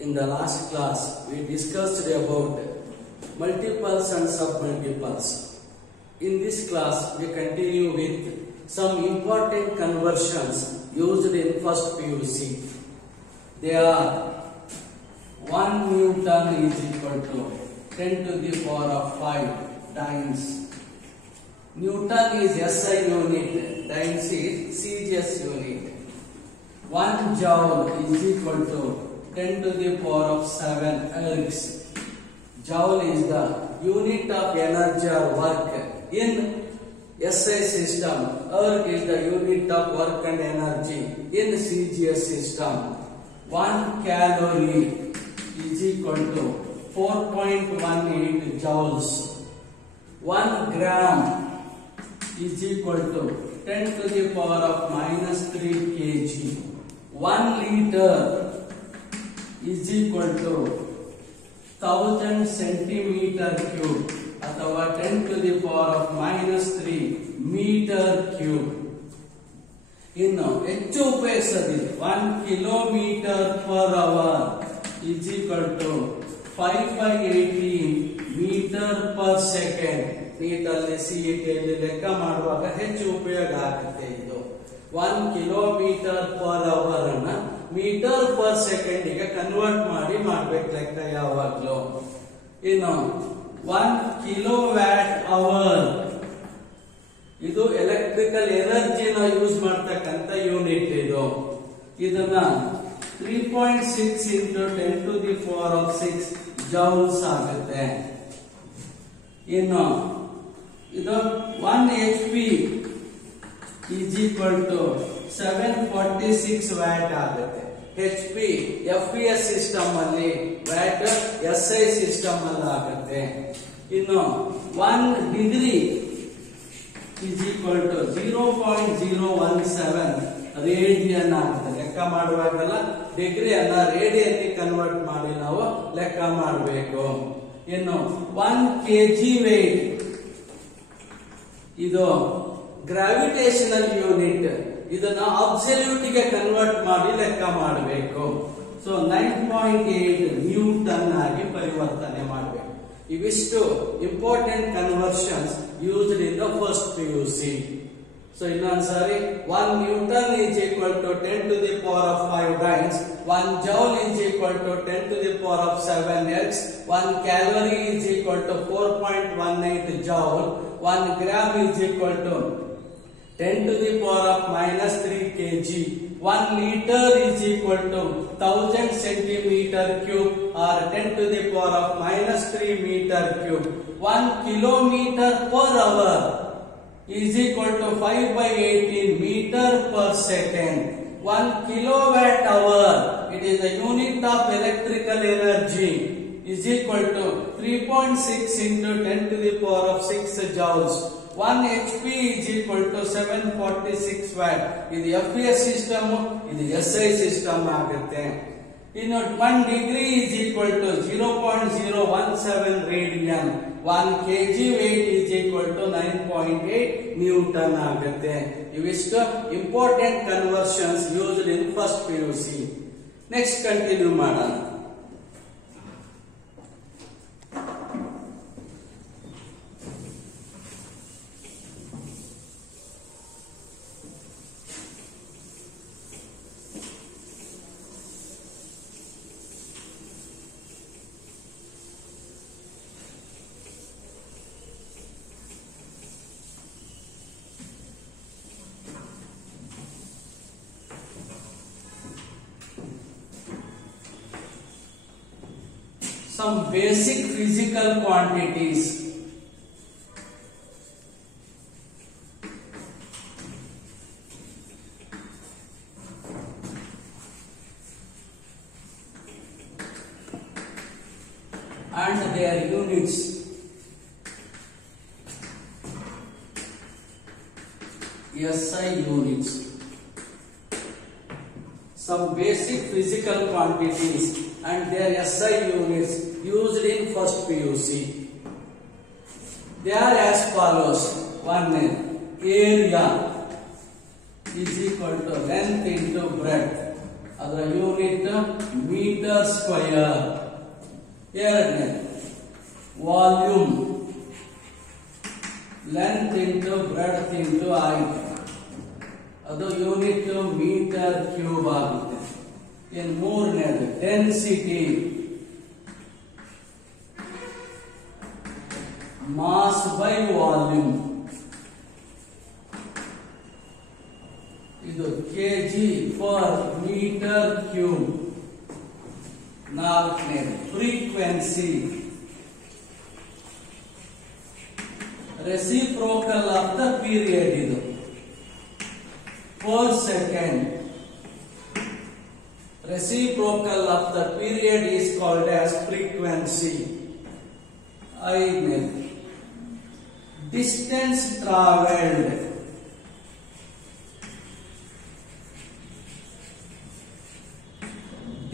In the last class, we discussed about multiples and submultiples. In this class, we continue with some important conversions used in first PUC. They are 1 Newton is equal to 10 to the power of 5 times. Newton is SI unit, times is CGS unit. 1 joule is equal to 10 to the power of 7 ergs. Joule is the unit of energy or work in SI system. Erg is the unit of work and energy in CGS system. 1 calorie is equal to 4.18 joules. 1 gram is equal to 10 to the power of minus 3 kg. 1 liter is equal to 1000 centimeter cube ಅಥವಾ 10 to the power of minus 3 meter cube. ಇನ್ನು ಹೆಚ್ಚು ಉಪಯೋಗಿಸೋದಿದೆ 1 kilometer per hour is equal to 5/18 meter per second. ನೀಟಲ್ಲಿ ಸಿಇಟಿಯಲ್ಲಿ ಲೆಕ್ಕ ಮಾಡುವಾಗ ಹೆಚ್ಚು ಉಪಯೋಗ ಆಗುತ್ತೆ ಇದು. 1 kilometer per hour ಅನ್ನ ಮೀಟರ್ ಪರ್ ಸೆಕೆಂಡ್ ಗೆ ಕನ್ವರ್ಟ್ ಮಾಡಿ ಮಾಡ್ಬೇಕು ಲೆಕ್ಕ ಯಾವಾಗ್ಲೂ. ಇನ್ನು 1 kilowatt hour ಇದು ಎಲೆಕ್ಟ್ರಿಕಲ್ ಎನರ್ಜಿನ ಯೂಸ್ ಮಾಡ್ತಕ್ಕಂತ ಯೂನಿಟ್ ಇದು. ಇದನ್ನ 3.6 into 10 to the power of 6 joules ಆಗುತ್ತೆ. ಇನ್ನು ಇದು 1 HP is equal to 746 watt ಆಗುತ್ತೆ. HP FPS ಸಿಸ್ಟಮ್ ಅಲ್ಲಿ, ವ್ಯಾಟ್ SI ಸಿಸ್ಟಮ್ ಅಲ್ಲಿ ಆಗುತ್ತೆ. ಇನ್ನು 1 degree is equal to 0.017 radian ಆಗುತ್ತೆ. ಲೆಕ್ಕ ಮಾಡುವಾಗಲ್ಲ ಡಿಗ್ರಿ ಅನ್ನ ರೇಡಿಯನ್ ಕನ್ವರ್ಟ್ ಮಾಡಿ ನಾವು ಲೆಕ್ಕ ಮಾಡಬೇಕು. ಇನ್ನು 1 kg ವೇಟ್ ಇದು ಗ್ರಾವಿಟೇಷನಲ್ ಯೂನಿಟ್. ಇದನ್ನ ಅಬ್ಸಲ್ಯೂಟ್ ಗೆ ಕನ್ವರ್ಟ್ ಮಾಡಿ ಲೆಕ್ಕ ಮಾಡಬೇಕು. ಸೊ 9.8 ನ್ಯೂಟನ್ ಆಗಿ ಪರಿವರ್ತನೆ ಮಾಡಬೇಕು. ಇವಿಷ್ಟು important conversions used in the first PUC. So ಇನ್ನೊಂದ್ಸಾರಿ 1 Newton is equal to 10 to the power of 5 times. 1 joule is equal to 10 to the power of 7 ergs. 1 calorie is equal to 4.18 joule. 1 gram is equal to 10 to the power of minus 3 kg. 1 liter is equal to 1000 centimeter cube or 10 to the power of minus 3 meter cube. 1 kilometer per hour is equal to 5/18 meter per second. 1 kilowatt hour, it is the unit of electrical energy, is equal to 3.6 into 10 to the power of 6 joules. 1 HP is equal to 746 watt. ಇದು FPS system, ಇದು SI system ಆಗುತ್ತೆ. ಇನ್ನು 1 degree is equal to 0.017 radian. 1 kg weight is equal to 9.8 Newton ಆಗುತ್ತೆ. ಇವಿಷ್ಟು important conversions used in first PUC. Next continue ಮಾಡೋಣ. Some basic physical quantities. And their units. SI units. Some basic physical quantities and their SI units used in first PUC. They are as follows. One area is equal to length into breadth. ಅದರ unit metre square. ಎರಡನೇ volume, length into breadth into height, ಅದು unit metre cube ಆಗುತ್ತೆ. ಇನ್ನು ಮೂರನೇದು density, mass by volume, ಇದು KG per metre cube. ನಾಲ್ಕನೇದು frequency, reciprocal of the period, ಇದು per second. Reciprocal of the period is called as frequency. Distance traveled,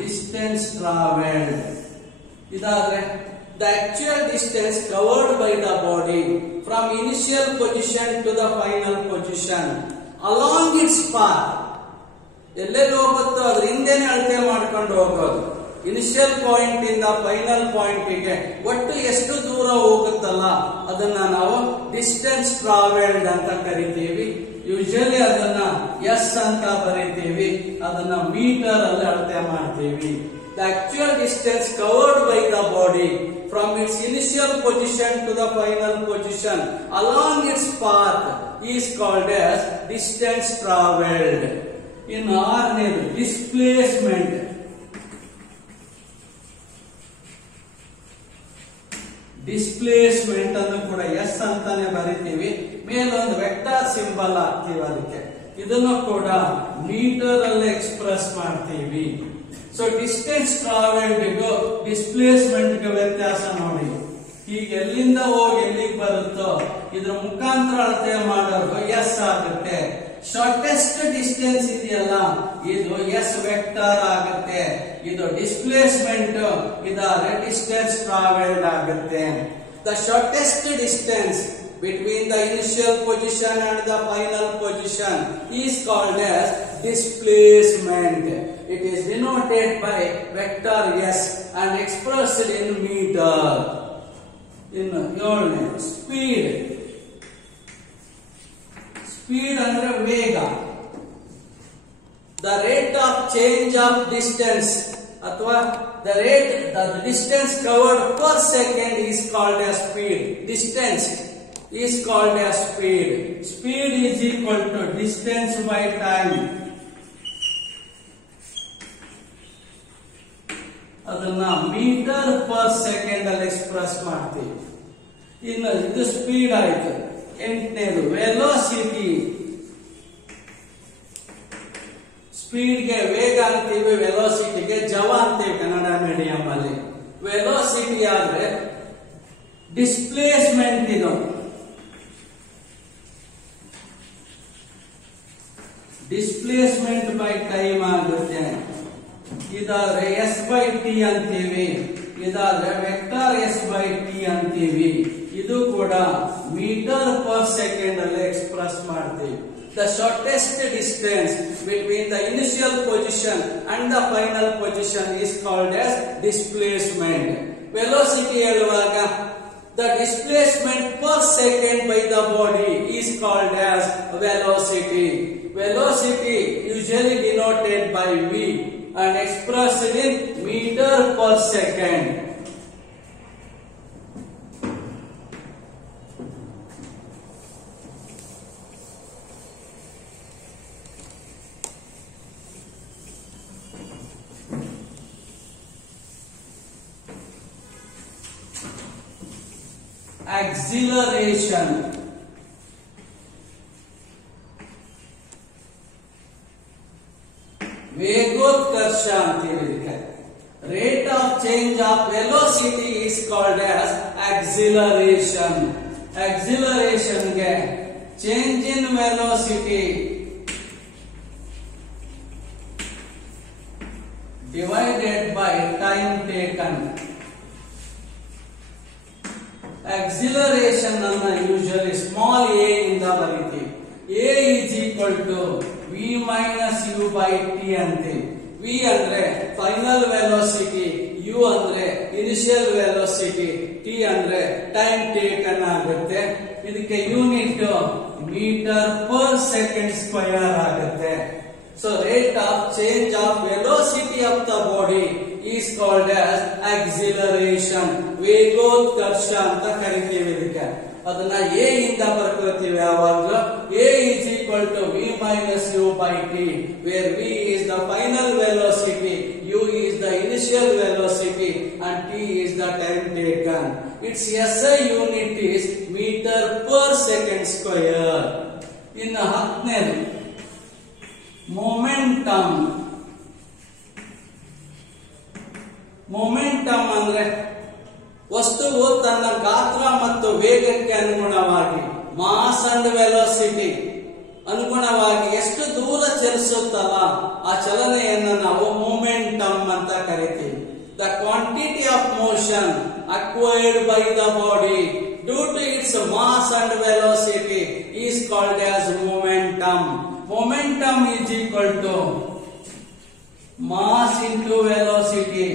distance traveled. Idadre the actual distance covered by the body from initial position to the final position along its path. ಎಲ್ಲೆಲ್ಲಿ ಹೋಗುತ್ತೋ ಅದ್ರ ಹಿಂದೆನೆ ಅಳತೆ ಮಾಡ್ಕೊಂಡು ಹೋಗೋದು. Initial point ಇಂದ final ಪಾಯಿಂಟ್ಗೆ ಒಟ್ಟು ಎಷ್ಟು ದೂರ ಹೋಗುತ್ತಲ್ಲ ಅದನ್ನ ನಾವು ಡಿಸ್ಟೆನ್ಸ್ ಟ್ರಾವೆಲ್ಡ್ ಅಂತ ಕರಿತೀವಿ. ಯೂಶಲಿ ಅದನ್ನ ಎಸ್ ಅಂತ ಬರೀತೀವಿ, ಅದನ್ನ ಮೀಟರ್ ಅಲ್ಲಿ ಅಳತೆ ಮಾಡ್ತೀವಿ. The actual distance covered by the body from its initial position to the final position along its path is called as distance traveled. In ಆರನೇದು displacement. ಡಿಸ್ಪ್ಲೇಸ್ಮೆಂಟ್ ಅನ್ನು ಕೂಡ ಎಸ್ ಅಂತಾನೆ ಬರೀತೀವಿ, ಮೇಲೊಂದು ವೆಕ್ಟರ್ ಸಿಂಬಲ್ ಹಾಕ್ತೀವಿ ಅದಕ್ಕೆ. ಇದನ್ನು ಕೂಡ ಮೀಟರ್ ಅಲ್ಲಿ ಎಕ್ಸ್ಪ್ರೆಸ್ ಮಾಡ್ತೀವಿ. ಸೊ ಡಿಸ್ಟೆನ್ಸ್ ಟ್ರಾವೆಲ್ಡ್ಗೂ ಡಿಸ್ಪ್ಲೇಸ್ಮೆಂಟ್ಗೆ ವ್ಯತ್ಯಾಸ ನೋಡಿ. ಈಗ ಎಲ್ಲಿಂದ ಹೋಗಿ ಎಲ್ಲಿಗೆ ಬರುತ್ತೋ ಇದ್ರ ಮುಖಾಂತರ ಅಳತೆ ಮಾಡೋದು ಎಸ್ ಆಗುತ್ತೆ. ಶಾರ್ಟೆಸ್ಟ್ ಡಿಸ್ಟೆನ್ಸ್ ಇದೆಯಲ್ಲ ಇದು ಎಸ್ ವೆಕ್ಟರ್ ಆಗುತ್ತೆ. ಇದು ಡಿಸ್ಪ್ಲೇಸ್ಮೆಂಟ್, ಇದಾದ್ರೆ ಡಿಸ್ಟೆನ್ಸ್ ಟ್ರಾವೆಲ್ಡ್ ಆಗುತ್ತೆ. The shortest distance between the initial position and the final position is called as displacement. It is denoted by vector s and expressed in meter. In speed, speed andre vega, the rate of change of distance athwa the distance covered per second is called as speed. Distance is called as speed. Speed is equal to distance by time. ಅದನ್ನ metre per second ಅಲ್ಲಿ express ಮಾಡ್ತೀವಿ. ಇನ್ನು ಇದು speed ಆಯ್ತು. ಎಂಟನೇದು velocity. ಸ್ಪೀಡ್ಗೆ ವೇಗ ಅಂತೀವಿ, ವೆಲೋಸಿಟಿಗೆ ಜವ ಅಂತೀವಿ Kannada medium ಅಲ್ಲಿ. ವೆಲೋಸಿಟಿ ಆದ್ರೆ ಡಿಸ್ಪ್ಲೇಸ್ಮೆಂಟ್, ಇದು ಡಿಸ್ಪ್ಲೇಸ್ಮೆಂಟ್ ಬೈ ಟೈಮ್ ಆಗುತ್ತೆ. ಇದಾದ್ರೆ ಎಸ್ ಬೈ ಟಿ ಅಂತೀವಿ, ಇದಾದ್ರೆ ವೆಕ್ಟರ್ ಎಸ್ ಬೈ ಟಿ ಅಂತೀವಿ. ಇದು ಕೂಡ ಮೀಟರ್ ಪರ್ ಸೆಕೆಂಡ್ ಅಲ್ಲಿ ಎಕ್ಸ್ಪ್ರೆಸ್ ಮಾಡ್ತೀವಿ. The shortest distance between the initial position and the final position is called as displacement. Velocity ಹೇಳುವಾಗ the displacement per second by the body is called as velocity. Velocity usually denoted by v and expressed in meter per second. Acceleration. ವೇಗೋತ್ಕರ್ಷ ಅಂತೀವಿ ಇದಕ್ಕೆ. Rate of change of velocity is called as acceleration. Acceleration ಗೆ change in velocity divided by time taken. Acceleration ಅನ್ನ usually small a ಇಂದ ಬರೀತೀವಿ. A is equal to v minus u by t ಅಂತೀವಿ. v V ಅಂದ್ರೆ final velocity, U ಅಂದ್ರೆ initial velocity, T ಅಂದ್ರೆ time taken ಆಗುತ್ತೆ. ಇದಕ್ಕೆ unit metre per second square ಆಗುತ್ತೆ. So rate of change of velocity of the body is called as acceleration. ವೇಗೋತ್ಕರ್ಷ ಅಂತ ಕರಿತೀವಿ ಇದಕ್ಕೆ. ಅದನ್ನ a ಇಂದ ಬರ್ಕೊಳ್ತೀವಿ ಯಾವಾಗಲೂ. a is equal to v minus u by t, where v is the final velocity, u is the initial velocity, and t is the time taken. Its SI unit is meter per second square. ಇನ್ನು 10ನೇದು momentum. Momentum ಅಂದ್ರೆ ವಸ್ತುವು ತನ್ನ ಗಾತ್ರ ಮತ್ತು ವೇಗಕ್ಕೆ ಅನುಗುಣವಾಗಿ, mass and velocity ಅನುಗುಣವಾಗಿ ಎಷ್ಟು ದೂರ ಚಲಿಸುತ್ತಲ್ಲ ಆ ಚಲನೆಯನ್ನು ನಾವು ಮೊಮೆಂಟಮ್ ಅಂತ ಕರಿತೀವಿ. The quantity of motion acquired by the body due to its mass and velocity is called as momentum. Momentum is equal to mass into velocity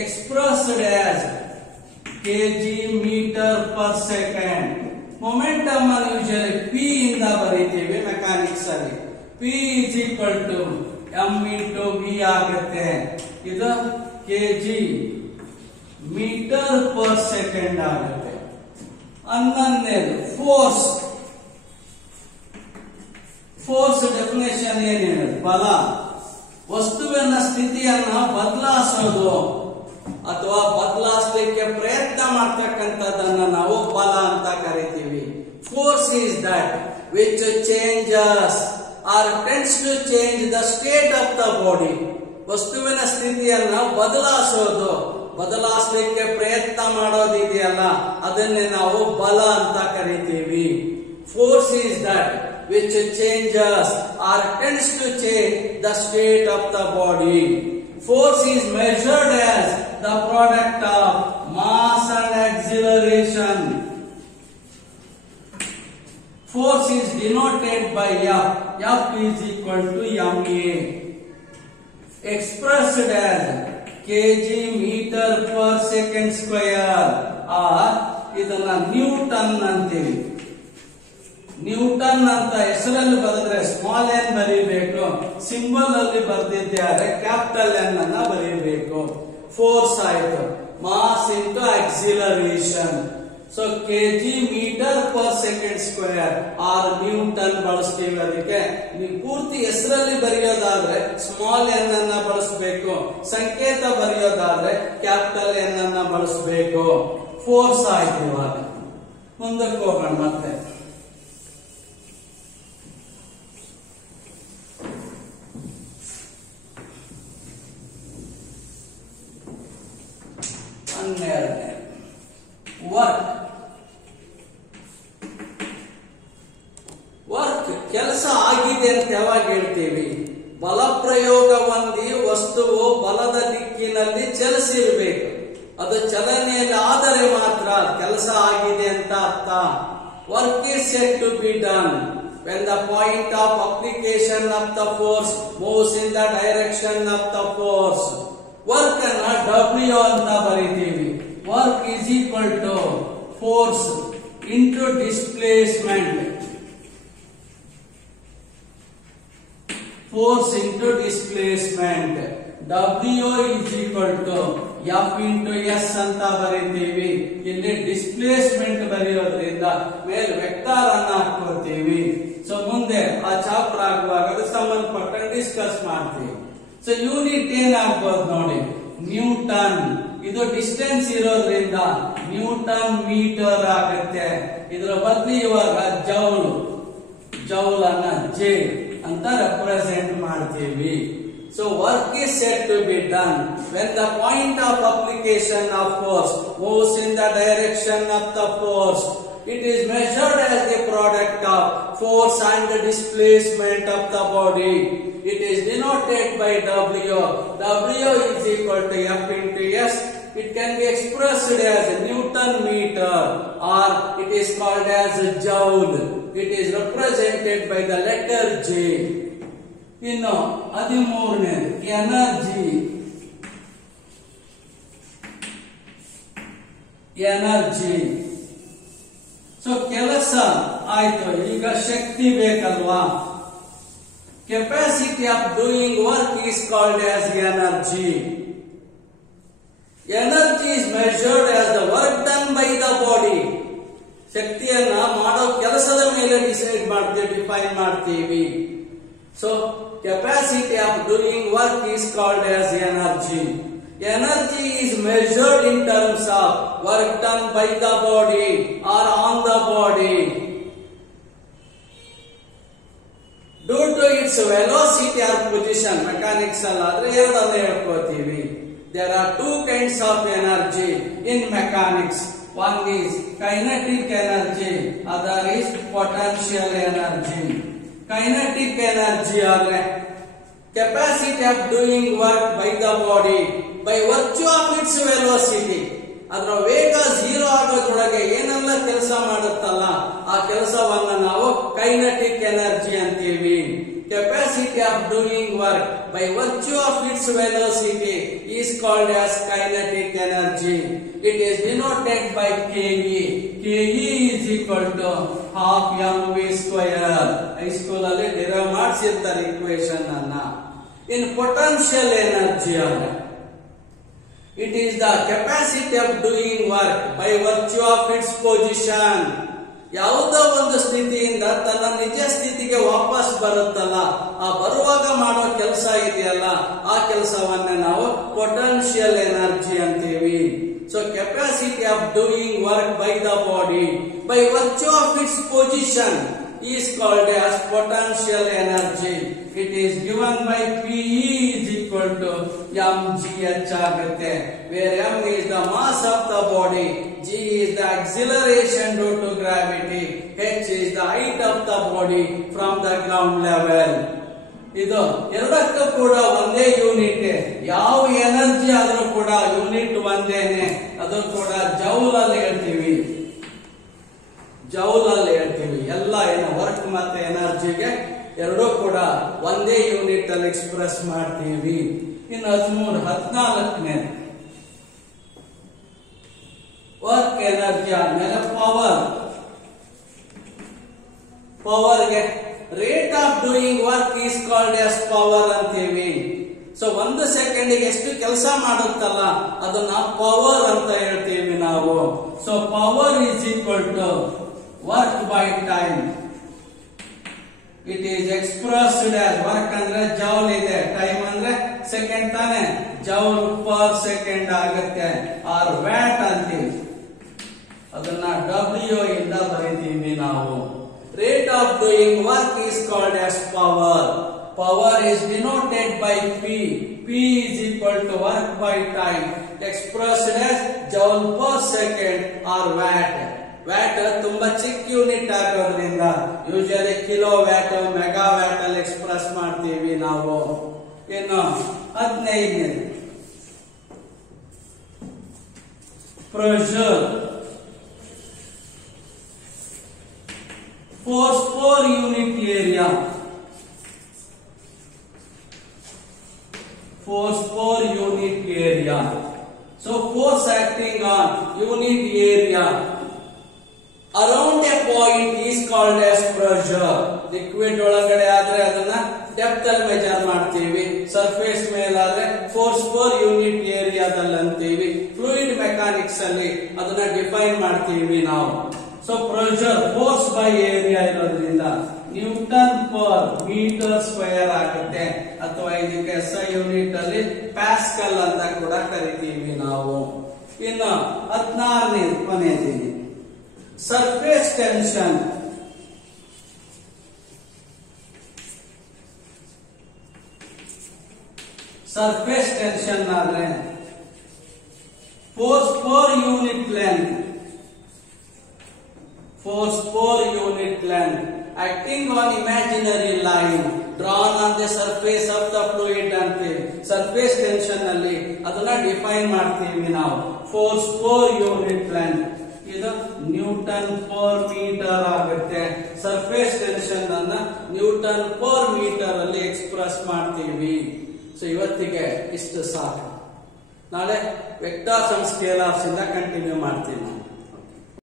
expressed as kg meter per second. Momentum ಅನ್ನು usually P ಇಂದ ಬರೀತೀವಿ mechanics ಅಲ್ಲಿ. P is equal to m into v ಆಗುತ್ತೆ. ಇದು kg metre per second ಆಗುತ್ತೆ. 11ನೇದು force. Force definition ಏನಿದೆ? ಬಲ. ವಸ್ತುವಿನ ಸ್ಥಿತಿಯನ್ನ ಬದಲಾಯಿಸೋದು ಅಥವಾ ಬದಲಾಯಿಸಲಿಕ್ಕೆ ಪ್ರಯತ್ನ ಮಾಡ್ತಕ್ಕಂಥದ್ದನ್ನ ನಾವು ಬಲ ಅಂತ ಕರಿತೀವಿ. Force is that which changes or tends to change the state of the body. ವಸ್ತುವಿನ ಸ್ಥಿತಿಯನ್ನ ಬದಲಾಯಿಸೋದು, ಬದಲಾಯಿಸಲಿಕ್ಕೆ ಪ್ರಯತ್ನ ಮಾಡೋದಿದೆಯಲ್ಲ ಅದನ್ನೇ ನಾವು ಬಲ ಅಂತ ಕರಿತೀವಿ. Force is that which changes or tends to change the state of the body. Force is measured as the product of mass and acceleration. Force is denoted by F. F is equal to ma, expressed as kg meter per second square, or ಇದನ್ನ Newton ಅಂತೀವಿ. Newton ಅಂತ ಹೆಸರಲ್ಲಿ ಬರೆದ್ರೆ small N ಬರೀಬೇಕು, symbol ಅಲ್ಲಿ ಬರೆದಿದ್ದಾರೆ capital N ಅನ್ನ ಬರೀಬೇಕು. ಫೋರ್ಸ್ ಆಯ್ತು, mass into acceleration. So KG metre per second square or newton ಬಳಸ್ತೀವಿ. ಅದಕ್ಕೆ ನೀವು ಪೂರ್ತಿ ಹೆಸರಲ್ಲಿ ಬರೆಯೋದಾದ್ರೆ ಸ್ಮಾಲ್ ಎನ್ ಅನ್ನ ಬಳಸಬೇಕು, ಸಂಕೇತ ಬರೆಯೋದಾದ್ರೆ ಕ್ಯಾಪಿಟಲ್ ಎನ್ ಅನ್ನ ಬಳಸಬೇಕು. ಫೋರ್ಸ್ ಆಯ್ತು. ಇವಾಗ ಮುಂದಕ್ಕೆ ಹೋಗೋಣ ಮತ್ತೆ. ವರ್ಕ್. ವರ್ಕ್ ಕೆಲಸ ಆಗಿದೆ ಅಂತ ಯಾವಾಗ ಹೇಳ್ತೀವಿ? ಬಲ ಪ್ರಯೋಗ ಹೊಂದಿ ವಸ್ತುವು ಬಲದ ದಿಕ್ಕಿನಲ್ಲಿ ಚಲಿಸಿರ್ಬೇಕು. ಅದು ಚಲನೆಯಲ್ಲಿ ಆದರೆ ಮಾತ್ರ ಕೆಲಸ ಆಗಿದೆ ಅಂತ ಅರ್ಥ. Work is said to be done when the point of application of the force moves in the direction of the force. Work ಅನ್ನ W ಅಂತ ಬರೀತೀವಿ. Work is equal to force into displacement. Force into displacement. W is equal to F into S ಅಂತ ಬರೀತೀವಿ. ಇಲ್ಲಿ displacement ಬರೆಯೋದ್ರಿಂದ ಮೇಲೆ vector ಅನ್ನ ಹಾಕೋತೀವಿ. So ಮುಂದೆ ಆ chapter ಆಗುವಾಗ ಅದಕ್ಕೆ ಸಂಬಂಧಪಟ್ಟ ಡಿಸ್ಕಸ್ ಮಾಡ್ತೀವಿ. ಸೊ ಯೂನಿಟ್ ಏನಾಗ್ಬೋದು ನೋಡಿ, ನ್ಯೂಟನ್. ಇದು ಡಿಸ್ಟೆನ್ಸ್ ಇರೋದ್ರಿಂದ ನ್ಯೂಟನ್ ಮೀಟರ್ ಆಗುತ್ತೆ. ಇದರ ಬದಲು ಇವಾಗ ಜೌಲ್, ಜೌಲ್ ಅನ್ನ ಜೆ ಅಂತ ರೆಪ್ರೆಸೆಂಟ್ ಮಾಡ್ತೀವಿ. So work is said to be done when the point of application of force moves in the direction of the force. It is measured as the product of force and the displacement of the body. It is denoted by W. W is equal to F into S. It can be expressed as Newton meter or it is called as joule. It is represented by the letter J. ಇನ್ನು 13ನೇ energy. So ಕೆಲಸ ಆಯ್ತು, ಈಗ ಶಕ್ತಿ ಬೇಕಲ್ವಾ. Capacity of doing work is called as energy. Energy is measured as the work done by the body. ಶಕ್ತಿಯನ್ನ ಮಾಡೋ ಕೆಲಸದ ಮೇಲೆ define ಮಾಡ್ತೀವಿ. So capacity of doing work is called as energy. Energy is measured in terms of work done by the body or on the body. Due to its velocity or position, mechanics alladre ಎರಡನ್ನ ಹೇಳ್ಕೊತೀವಿ. There are two kinds of energy in mechanics. One is kinetic energy, other is potential energy. Kinetic energy andre capacity of doing work by the body by virtue of its velocity. ಅದರ ವೇಗ 0 ಆಗೋದ್ರೊಳಗೆ ಏನೆಲ್ಲ ಕೆಲಸ ಮಾಡುತ್ತಲ್ಲ ಆ ಕೆಲಸವನ್ನ ನಾವು kinetic energy ಅಂತೀವಿ. Capacity of doing work by virtue of its velocity is called as kinetic energy. It is denoted by KE. KE is equal to half mv square. High school ಅಲ್ಲಿ derive ಮಾಡಿಸಿರ್ತಾರೆ ಇಕ್ವೇಶನ್ ಅನ್ನ. In potential energy ಅಂದ್ರೆ it is the capacity of doing work by virtue of its position. ಯಾವುದೋ ಒಂದು ಸ್ಥಿತಿಯಿಂದ ತನ್ನ ನಿಜ ಸ್ಥಿತಿಗೆ ವಾಪಸ್ ಬರುತ್ತಲ್ಲ, ಆ ಬರುವಾಗ ಮಾಡೋ ಕೆಲಸ ಇದೆಯಲ್ಲ ಆ ಕೆಲಸವನ್ನ ನಾವು ಪೊಟೆನ್ಶಿಯಲ್ ಎನರ್ಜಿ ಅಂತೀವಿ. So capacity of doing work by the body by virtue of its position is called as potential energy. It is given by PE is equal to mgh ಆಗುತ್ತೆ. Where m is the mass of the body, g is the acceleration due to gravity, h is the height of the body from the ground level. ಇದು ಎರಡಕ್ಕೂ ಕೂಡ ಒಂದೇ unit. ಯಾವ energy ಆದ್ರೂ ಕೂಡ unit ಒಂದೇನೆ. ಅದು ಕೂಡ ಜೌಲ್ ಅಲ್ಲಿ ಹೇಳ್ತೀವಿ. ಎಲ್ಲ ಏನು ವರ್ಕ್ ಮತ್ತೆ ಎನರ್ಜಿಗೆ ಎರಡೂ ಕೂಡ ಒಂದೇ ಯೂನಿಟ್ ಅಲ್ಲಿ ಎಕ್ಸ್ಪ್ರೆಸ್ ಮಾಡ್ತೀವಿ. ಇನ್ನು 14ನೇ ವರ್ಕ್ ಎನರ್ಜಿ ಆದ್ಮೇಲೆ ಪವರ್ಗೆ rate of doing work is called as power ಅಂತೀವಿ. ಸೊ 1 ಸೆಕೆಂಡಿಗೆ ಎಷ್ಟು ಕೆಲಸ ಮಾಡುತ್ತಲ್ಲ ಅದನ್ನ ಪವರ್ ಅಂತ ಹೇಳ್ತೀವಿ ನಾವು. So power is equal to work by time. It is expressed as work ಅಂದ್ರೆ ಜೌಲ್ ಇದೆ, ಟೈಮ್ ಅಂದ್ರೆ ಸೆಕೆಂಡ್ ತಾನೆ, ಜೌಲ್ ಪರ್ ಸೆಕೆಂಡ್ ಆಗುತ್ತೆ. ಆರ್ ವ್ಯಾಟ್ ಅಂತೀವಿ. ಅದನ್ನ W ಇಂದ ಬರೀತೀವಿ ನಾವು. Rate of doing work is called as power. Power is denoted by P. P is equal to work by time expressed as joule per second or watt. Watt ತುಂಬಾ ಚಿಕ್ಕ unit ಆಗೋದ್ರಿಂದ usually kilo watt, mega watt ಅಲ್ಲಿ express ಮಾಡ್ತೀವಿ ನಾವು. ಇನ್ನು 15ನೇ pressure. Force per unit area. Force per unit area. So force acting on unit area around a point is called as pressure. Liquid ಒಳಗಡೆ ಆದ್ರೆ ಅದನ್ನ ಡೆಪ್ತ್ ಅಲ್ಲಿ ಮೆಜರ್ ಮಾಡ್ತೀವಿ. ಸರ್ಫೇಸ್ ಮೇಲಾದ್ರೆ ಫೋರ್ಸ್ ಪರ್ ಯೂನಿಟ್ ಏರಿಯಾದಲ್ಲಿ ಅಂತೀವಿ. ಫ್ಲೂಯಿಡ್ ಮೆಕ್ಯಾನಿಕ್ಸ್ ಅಲ್ಲಿ ಅದನ್ನ define ಮಾಡ್ತೀವಿ ನಾವು. So pressure force by area ಇರೋದ್ರಿಂದ ನ್ಯೂಟನ್ ಪರ್ ಮೀಟರ್ ಸ್ಕ್ವೇರ್ ಆಗುತ್ತೆ. ಅಥವಾ ಇದಕ್ಕೆ SI ಯೂನಿಟ್ ಅಲ್ಲಿ ಪ್ಯಾಸ್ಕಲ್ ಅಂತ ಕೂಡ ಕರಿತೀವಿ ನಾವು. ಇನ್ನು 16ನೇ ಕೊನೆಯದಿದೆ ಸರ್ಫೇಸ್ ಟೆನ್ಷನ್. ಸರ್ಫೇಸ್ ಟೆನ್ಷನ್ ಆದ್ರೆ force per unit length. Force per unit length acting on imaginary line drawn on the surface of the fluid ಅಂತೀವಿ. ಸರ್ಫೇಸ್ ಟೆನ್ಷನ್ ಅಲ್ಲಿ ಅದನ್ನ ಡಿಫೈನ್ ಮಾಡ್ತೀವಿ ನಾವು. ಫೋರ್ಸ್ ಪರ್ ಯೂನಿಟ್ ಲೆಂತ್ ಇದು ನ್ಯೂಟನ್ ಪರ್ ಮೀಟರ್ ಆಗುತ್ತೆ. Surface tension ಅನ್ನ Newton per metre ಅಲ್ಲಿ express ಮಾಡ್ತೀವಿ. ಸೊ ಇವತ್ತಿಗೆ ಇಷ್ಟು ಸಾಕು. ನಾಳೆ ವೆಕ್ಟರ್ಸ್ ಅಂಡ್ ಸ್ಕೇಲಾರ್ಸ್ ಇಂದ ಕಂಟಿನ್ಯೂ ಮಾಡ್ತೀನಿ ನಾನು.